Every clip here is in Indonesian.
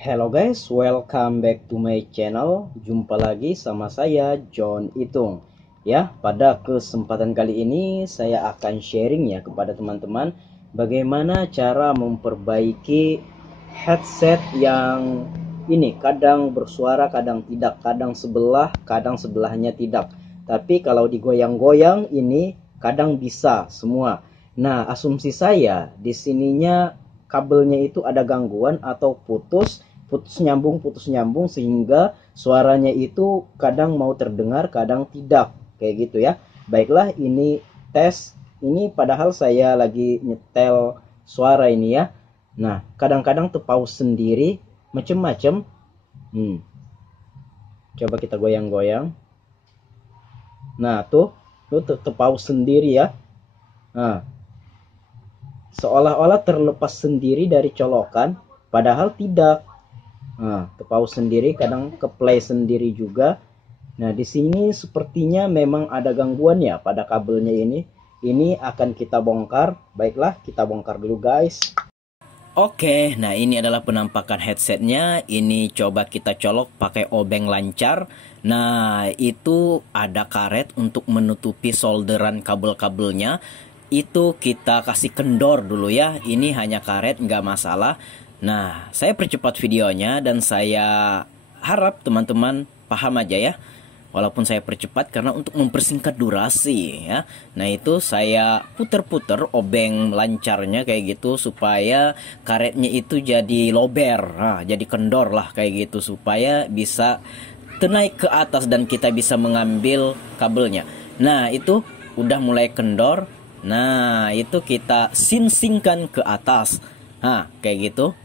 Hello guys, welcome back to my channel. Jumpa lagi sama saya John Itung. Ya, pada kesempatan kali ini saya akan sharing ya kepada teman-teman bagaimana cara memperbaiki headset yang ini kadang bersuara, kadang tidak, kadang sebelah, kadang sebelahnya tidak. Tapi kalau digoyang-goyang ini kadang bisa semua. Nah, asumsi saya di sininya kabelnya itu ada gangguan atau putus nyambung sehingga suaranya itu kadang mau terdengar kadang tidak kayak gitu ya. Baiklah, ini tes ini padahal saya lagi nyetel suara ini ya. Nah, kadang-kadang terpaus sendiri macem-macem. Coba kita goyang-goyang. Nah, tuh terpaus sendiri ya. Nah, seolah-olah terlepas sendiri dari colokan padahal tidak. Nah, terpaus sendiri, kadang ke play sendiri juga. Nah, di sini sepertinya memang ada gangguan ya pada kabelnya ini. Ini akan kita bongkar. Baiklah, kita bongkar dulu guys. Oke, nah ini adalah penampakan headsetnya. Ini coba kita colok pakai obeng lancar. Nah, itu ada karet untuk menutupi solderan kabel-kabelnya. Itu kita kasih kendor dulu ya. Ini hanya karet, nggak masalah. Nah, saya percepat videonya dan saya harap teman-teman paham aja ya. Walaupun saya percepat karena untuk mempersingkat durasi ya. Nah, itu saya puter-puter obeng lancarnya kayak gitu supaya karetnya itu jadi lober. Nah, jadi kendor lah kayak gitu supaya bisa naik ke atas dan kita bisa mengambil kabelnya. Nah, itu udah mulai kendor. Nah, itu kita singsingkan ke atas. Nah, kayak gitu.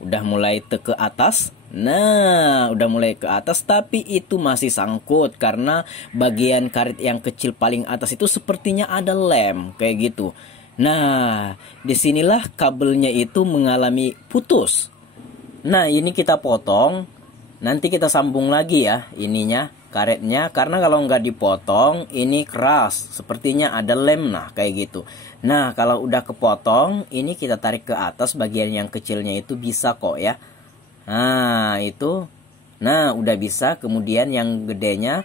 Udah mulai ke atas. Nah, udah mulai ke atas tapi itu masih sangkut karena bagian karet yang kecil paling atas itu sepertinya ada lem kayak gitu. Nah, disinilah kabelnya itu mengalami putus. Nah, ini kita potong. Nanti kita sambung lagi ya ininya karetnya karena kalau nggak dipotong ini keras. Sepertinya ada lem nah kayak gitu. Nah, kalau udah kepotong ini kita tarik ke atas bagian yang kecilnya itu bisa kok ya. Nah, itu. Nah, udah bisa. Kemudian yang gedenya.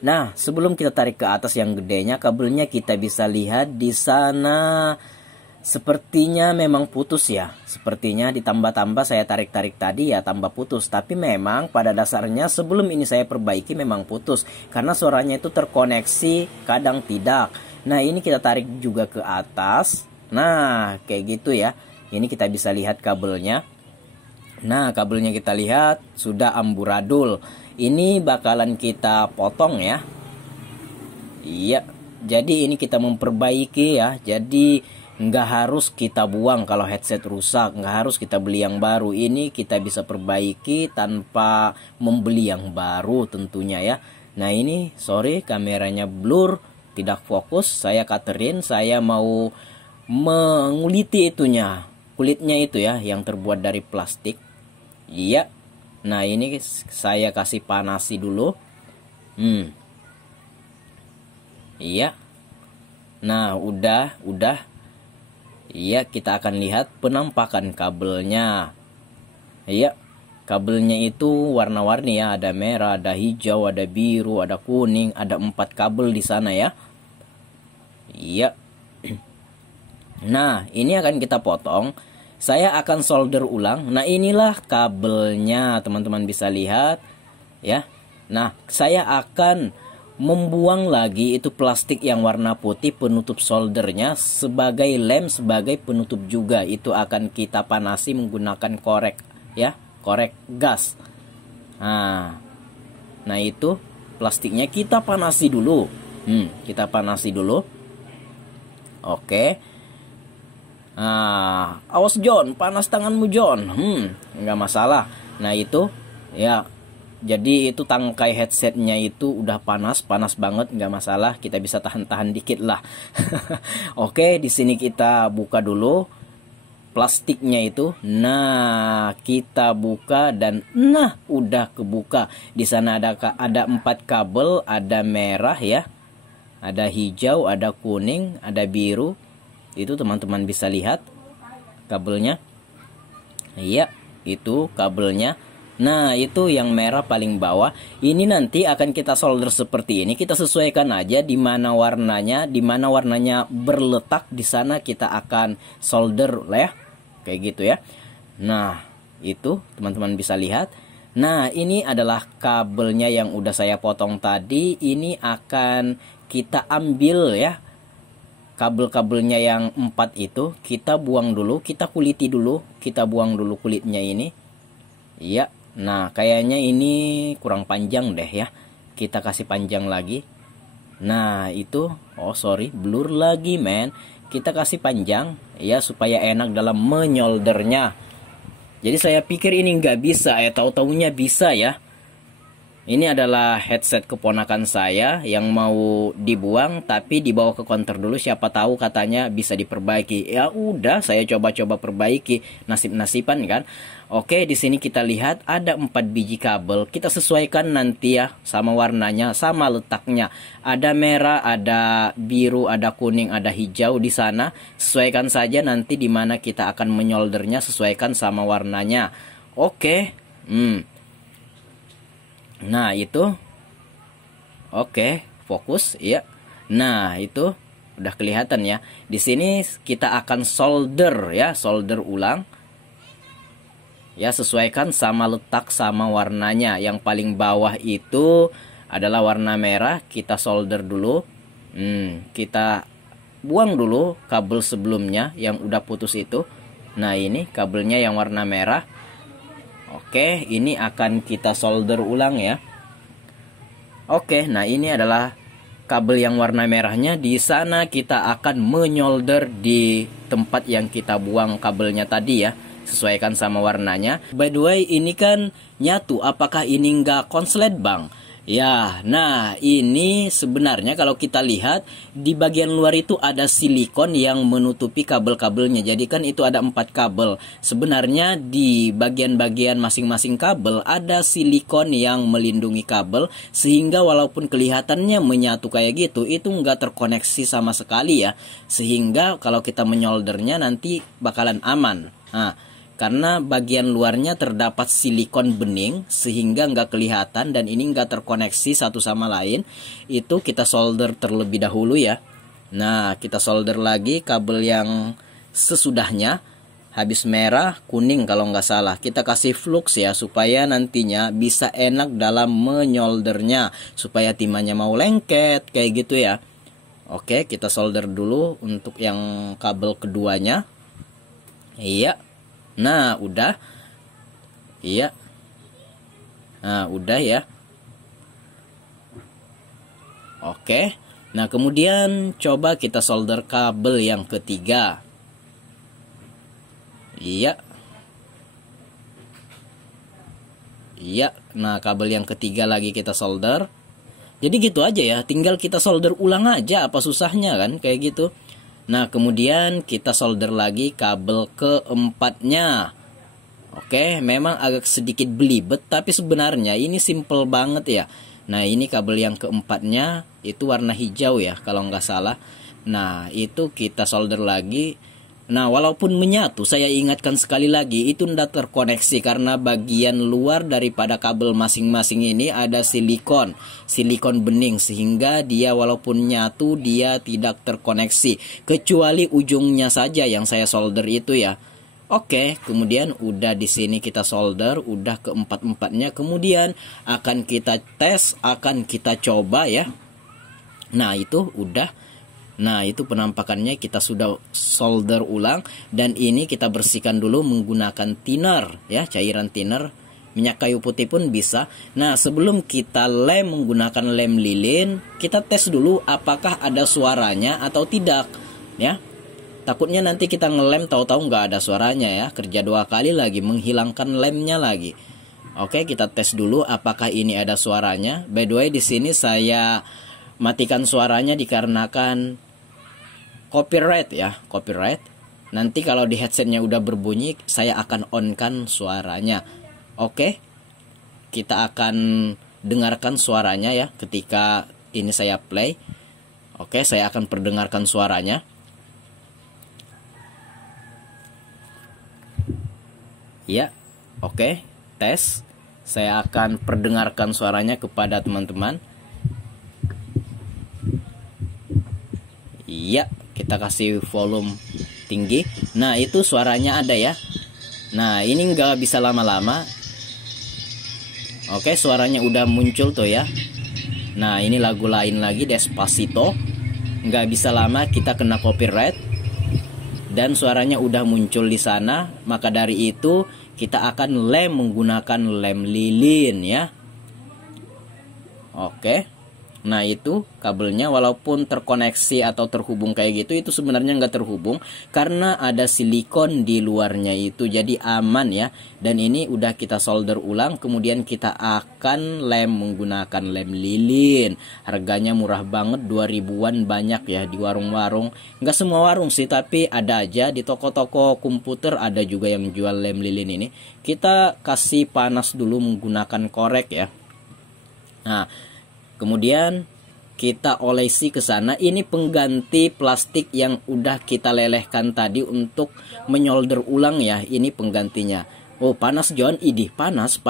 Nah, sebelum kita tarik ke atas yang gedenya, kabelnya kita bisa lihat di sana sepertinya memang putus ya. Sepertinya ditambah-tambah saya tarik-tarik tadi ya tambah putus. Tapi memang pada dasarnya sebelum ini saya perbaiki memang putus. Karena suaranya itu terkoneksi, kadang tidak. Nah, ini kita tarik juga ke atas. Nah, kayak gitu ya. Ini kita bisa lihat kabelnya. Nah, kabelnya kita lihat sudah amburadul. Ini bakalan kita potong ya. Iya, jadi ini kita memperbaiki ya. Jadi nggak harus kita buang kalau headset rusak. Nggak harus kita beli yang baru. Ini kita bisa perbaiki tanpa membeli yang baru tentunya ya. Nah, ini sorry kameranya blur, tidak fokus. Saya cuterin, saya mau menguliti itunya. Kulitnya itu ya yang terbuat dari plastik. Iya. Nah, ini saya kasih panasi dulu. Iya. Nah, udah. Iya, kita akan lihat penampakan kabelnya. Iya. Kabelnya itu warna-warni ya, ada merah, ada hijau, ada biru, ada kuning, ada 4 kabel di sana ya. Iya. Nah, ini akan kita potong. Saya akan solder ulang. Nah, inilah kabelnya, teman-teman bisa lihat ya. Nah, saya akan membuang lagi itu plastik yang warna putih penutup soldernya sebagai lem, sebagai penutup juga. Itu akan kita panasi menggunakan korek ya, korek gas. Nah, itu plastiknya kita panasi dulu. Kita panasi dulu. Oke. Awas John, panas tanganmu John. Nggak masalah. Nah, itu ya. Jadi itu tangkai headsetnya itu udah panas banget, nggak masalah. Kita bisa tahan-tahan dikit lah. Oke, di sini kita buka dulu plastiknya itu. Nah, kita buka dan nah udah kebuka. Di sana ada 4 kabel, ada merah ya, ada hijau, ada kuning, ada biru. Itu teman-teman bisa lihat kabelnya. Iya. itu kabelnya. Nah, itu yang merah paling bawah. Ini nanti akan kita solder seperti ini. Kita sesuaikan aja di mana warnanya berletak, di sana kita akan solder lah ya. Kayak gitu ya. Nah, itu teman-teman bisa lihat. Nah, ini adalah kabelnya yang udah saya potong tadi. Ini akan kita ambil ya. Kabel-kabelnya yang 4 itu kita buang dulu, kita kuliti dulu, kita buang dulu kulitnya ini. Iya. Nah, kayaknya ini kurang panjang deh ya. Kita kasih panjang lagi. Nah, itu, oh sorry, blur lagi men. Kita kasih panjang ya supaya enak dalam menyoldernya. Jadi saya pikir ini nggak bisa ya, tahu-taunya bisa ya. Ini adalah headset keponakan saya yang mau dibuang tapi dibawa ke konter dulu, siapa tahu katanya bisa diperbaiki. Ya udah, saya coba-coba perbaiki, nasib-nasiban kan. Oke, di sini kita lihat ada 4 biji kabel. Kita sesuaikan nanti ya sama warnanya, sama letaknya. Ada merah, ada biru, ada kuning, ada hijau di sana. Sesuaikan saja nanti di mana kita akan menyoldernya, sesuaikan sama warnanya. Oke. Nah, itu. Oke, fokus ya. Nah, itu udah kelihatan ya. Di sini kita akan solder ya, solder ulang. Ya, sesuaikan sama letak sama warnanya. Yang paling bawah itu adalah warna merah, kita solder dulu. Kita buang dulu kabel sebelumnya yang udah putus itu. Nah, ini kabelnya yang warna merah. Oke, ini akan kita solder ulang ya. Oke, nah ini adalah kabel yang warna merahnya. Di sana kita akan menyolder di tempat yang kita buang kabelnya tadi ya. Sesuaikan sama warnanya. By the way, ini kan nyatu. Apakah ini nggak konslet bang? Ya, nah ini sebenarnya kalau kita lihat di bagian luar itu ada silikon yang menutupi kabel-kabelnya. Jadi kan itu ada 4 kabel. Sebenarnya di bagian-bagian masing-masing kabel ada silikon yang melindungi kabel. Sehingga walaupun kelihatannya menyatu kayak gitu, itu nggak terkoneksi sama sekali ya. Sehingga kalau kita menyoldernya nanti bakalan aman. Nah, karena bagian luarnya terdapat silikon bening sehingga nggak kelihatan dan ini nggak terkoneksi satu sama lain. Itu kita solder terlebih dahulu ya. Nah, kita solder lagi kabel yang sesudahnya. Habis merah, kuning kalau nggak salah. Kita kasih flux ya supaya nantinya bisa enak dalam menyoldernya. Supaya timahnya mau lengket kayak gitu ya. Oke, kita solder dulu untuk yang kabel keduanya. Iya. Nah, udah. Iya. Nah, udah ya. Oke. Nah, kemudian coba kita solder kabel yang ketiga. Iya. Iya. Nah, kabel yang ketiga lagi kita solder. Jadi gitu aja ya. Tinggal kita solder ulang aja. Apa susahnya kan? Kayak gitu. Nah, kemudian kita solder lagi kabel keempatnya. Oke, memang agak sedikit belibet, tapi sebenarnya ini simple banget ya. Nah, ini kabel yang keempatnya, itu warna hijau ya, kalau nggak salah. Nah, itu kita solder lagi. Nah, walaupun menyatu, saya ingatkan sekali lagi, itu tidak terkoneksi karena bagian luar daripada kabel masing-masing ini ada silikon bening, sehingga dia walaupun nyatu, dia tidak terkoneksi, kecuali ujungnya saja yang saya solder itu ya. Oke, kemudian udah di sini kita solder, udah keempat-empatnya, kemudian akan kita tes, akan kita coba ya. Nah, itu udah. Nah, itu penampakannya kita sudah solder ulang dan ini kita bersihkan dulu menggunakan thinner ya, cairan thinner, minyak kayu putih pun bisa. Nah, sebelum kita lem menggunakan lem lilin, kita tes dulu apakah ada suaranya atau tidak ya. Takutnya nanti kita ngelem tahu-tahu nggak ada suaranya ya, kerja 2 kali lagi menghilangkan lemnya lagi. Oke, kita tes dulu apakah ini ada suaranya. By the way, di sini saya matikan suaranya dikarenakan copyright ya, copyright. Nanti kalau di headsetnya udah berbunyi, saya akan on-kan suaranya. Oke, kita akan dengarkan suaranya ya ketika ini saya play. Oke, saya akan perdengarkan suaranya. Ya, Oke, tes. Saya akan perdengarkan suaranya kepada teman-teman. Iya, kita kasih volume tinggi. Nah, itu suaranya ada ya. Nah, ini nggak bisa lama-lama. Oke, suaranya udah muncul tuh ya. Nah, ini lagu lain lagi, Despacito. Nggak bisa lama, kita kena copyright. Dan suaranya udah muncul di sana. Maka dari itu, kita akan lem menggunakan lem lilin ya. Oke. Nah, itu kabelnya walaupun terkoneksi atau terhubung kayak gitu, itu sebenarnya nggak terhubung karena ada silikon di luarnya itu, jadi aman ya. Dan ini udah kita solder ulang, kemudian kita akan lem menggunakan lem lilin. Harganya murah banget, 2000-an, banyak ya di warung-warung. Nggak semua warung sih, tapi ada aja di toko-toko komputer ada juga yang menjual lem lilin ini. Kita kasih panas dulu menggunakan korek ya. Nah, kemudian kita olesi ke sana. Ini pengganti plastik yang udah kita lelehkan tadi untuk menyolder ulang ya. Ini penggantinya. Oh, panas John, idih panas.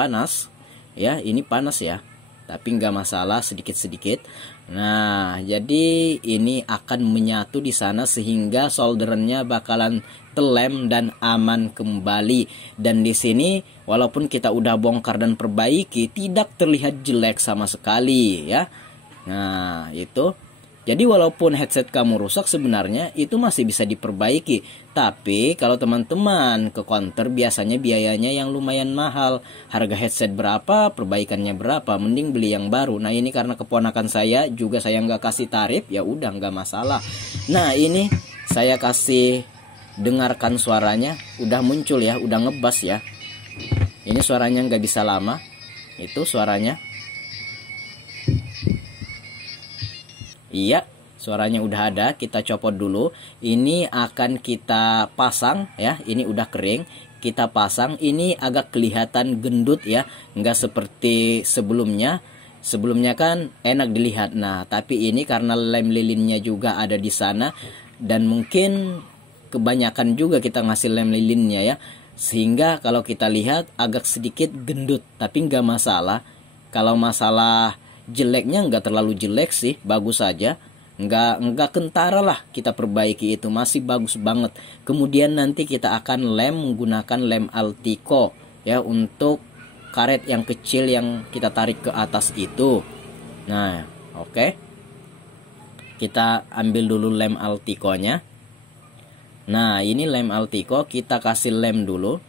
Ya, ini panas ya. Tapi nggak masalah, sedikit-sedikit. Nah, jadi ini akan menyatu di sana sehingga solderannya bakalan telem dan aman kembali. Dan di sini walaupun kita udah bongkar dan perbaiki, tidak terlihat jelek sama sekali ya. Nah, itu. Jadi walaupun headset kamu rusak, sebenarnya itu masih bisa diperbaiki. Tapi kalau teman-teman ke counter, biasanya biayanya yang lumayan mahal. Harga headset berapa, perbaikannya berapa, mending beli yang baru. Nah, ini karena keponakan saya juga, saya nggak kasih tarif, ya udah nggak masalah. Nah, ini saya kasih dengarkan suaranya, udah muncul ya, udah ngebas ya. Ini suaranya nggak bisa lama, itu suaranya. Iya, suaranya udah ada. Kita copot dulu. Ini akan kita pasang ya. Ini udah kering. Kita pasang. Ini agak kelihatan gendut ya. Nggak seperti sebelumnya. Sebelumnya kan enak dilihat. Nah, tapi ini karena lem lilinnya juga ada di sana. Dan mungkin kebanyakan juga kita ngasih lem lilinnya ya. Sehingga kalau kita lihat agak sedikit gendut. Tapi nggak masalah. Kalau masalah jeleknya nggak terlalu jelek sih, bagus saja, nggak kentara lah, kita perbaiki itu masih bagus banget. Kemudian nanti kita akan lem menggunakan lem Altico ya untuk karet yang kecil yang kita tarik ke atas itu. Nah, oke. Kita ambil dulu lem Altico-nya. Nah, ini lem Altico, kita kasih lem dulu.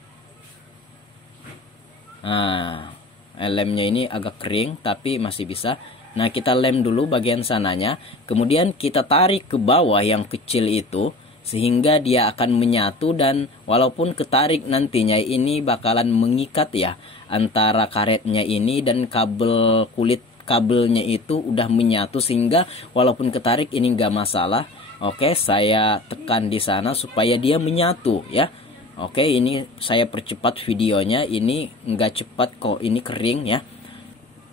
Nah, lemnya ini agak kering tapi masih bisa. Nah, kita lem dulu bagian sananya, kemudian kita tarik ke bawah yang kecil itu sehingga dia akan menyatu. Dan walaupun ketarik nantinya ini bakalan mengikat ya antara karetnya ini dan kabel, kulit kabelnya itu udah menyatu sehingga walaupun ketarik ini nggak masalah. Oke, saya tekan di sana supaya dia menyatu ya. Oke, ini saya percepat videonya. Ini nggak cepat kok, ini kering ya.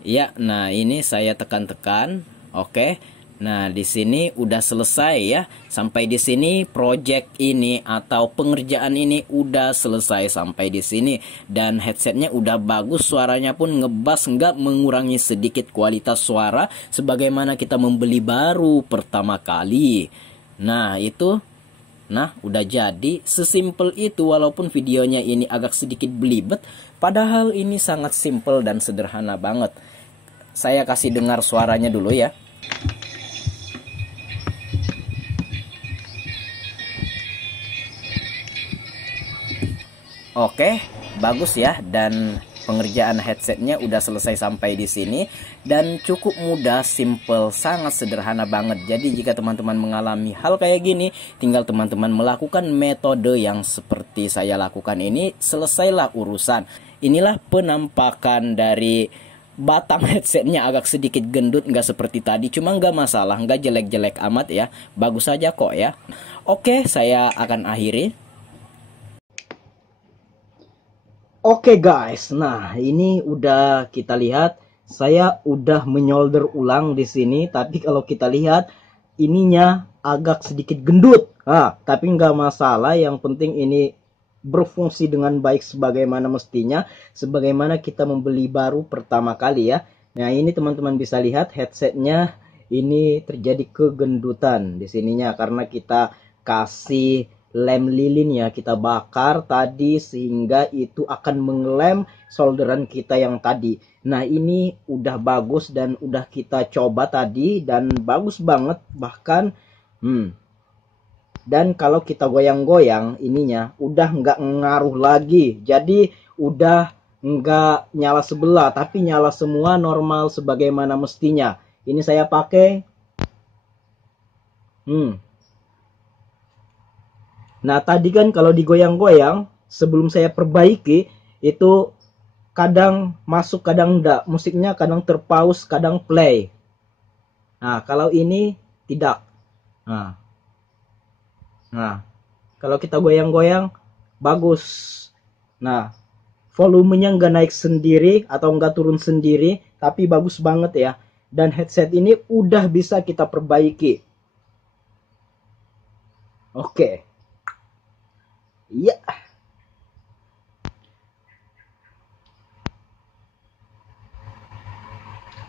Ya, nah ini saya tekan-tekan. Oke. Nah, di sini udah selesai ya. Sampai di sini project ini atau pengerjaan ini udah selesai sampai di sini. Dan headsetnya udah bagus, suaranya pun ngebas, nggak mengurangi sedikit kualitas suara sebagaimana kita membeli baru pertama kali. Nah, itu. Nah, udah jadi. Sesimpel itu, walaupun videonya ini agak sedikit belibet, padahal ini sangat simpel dan sederhana banget. Saya kasih dengar suaranya dulu ya. Oke, bagus ya. Dan pengerjaan headsetnya udah selesai sampai di sini dan cukup mudah, simple, sangat sederhana banget. Jadi jika teman-teman mengalami hal kayak gini, tinggal teman-teman melakukan metode yang seperti saya lakukan ini, selesailah urusan. Inilah penampakan dari batang headsetnya, agak sedikit gendut, nggak seperti tadi, cuma nggak masalah, nggak jelek-jelek amat ya, bagus saja kok ya. Oke, saya akan akhiri. Oke guys, nah ini udah kita lihat, saya udah menyolder ulang di sini, tapi kalau kita lihat ininya agak sedikit gendut. Tapi nggak masalah, yang penting ini berfungsi dengan baik sebagaimana mestinya, sebagaimana kita membeli baru pertama kali ya. Nah, ini teman-teman bisa lihat headsetnya ini terjadi kegendutan di sininya karena kita kasih lem lilin ya, kita bakar tadi sehingga itu akan mengelem solderan kita yang tadi. Nah, ini udah bagus dan udah kita coba tadi dan bagus banget bahkan dan kalau kita goyang-goyang ininya udah nggak ngaruh lagi, jadi udah nggak nyala sebelah tapi nyala semua normal sebagaimana mestinya. Ini saya pakai nah tadi kan kalau digoyang-goyang sebelum saya perbaiki itu kadang masuk kadang enggak, musiknya kadang terpause kadang play. Nah kalau ini tidak. Nah, kalau kita goyang-goyang bagus. Nah, volumenya nggak naik sendiri atau nggak turun sendiri, tapi bagus banget ya. Dan headset ini udah bisa kita perbaiki. Oke. Iya.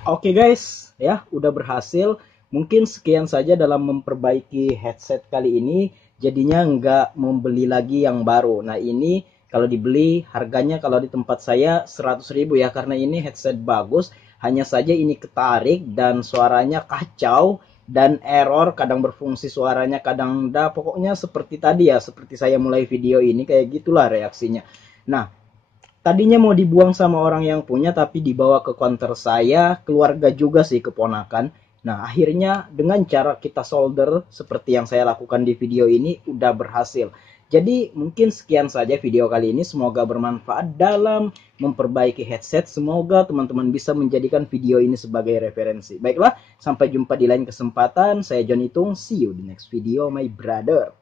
Oke guys, ya udah berhasil. Mungkin sekian saja dalam memperbaiki headset kali ini. Jadinya nggak membeli lagi yang baru. Nah ini kalau dibeli harganya kalau di tempat saya 100.000 ya. Karena ini headset bagus. Hanya saja ini ketarik dan suaranya kacau. Dan error, kadang berfungsi suaranya, kadang enggak. Pokoknya seperti tadi ya. Seperti saya mulai video ini kayak gitulah reaksinya. Nah tadinya mau dibuang sama orang yang punya tapi dibawa ke counter saya, keluarga juga sih keponakan. Nah, akhirnya dengan cara kita solder seperti yang saya lakukan di video ini udah berhasil. Jadi mungkin sekian saja video kali ini, semoga bermanfaat dalam memperbaiki headset. Semoga teman-teman bisa menjadikan video ini sebagai referensi. Baiklah, sampai jumpa di lain kesempatan. Saya John Itung, see you di next video my brother.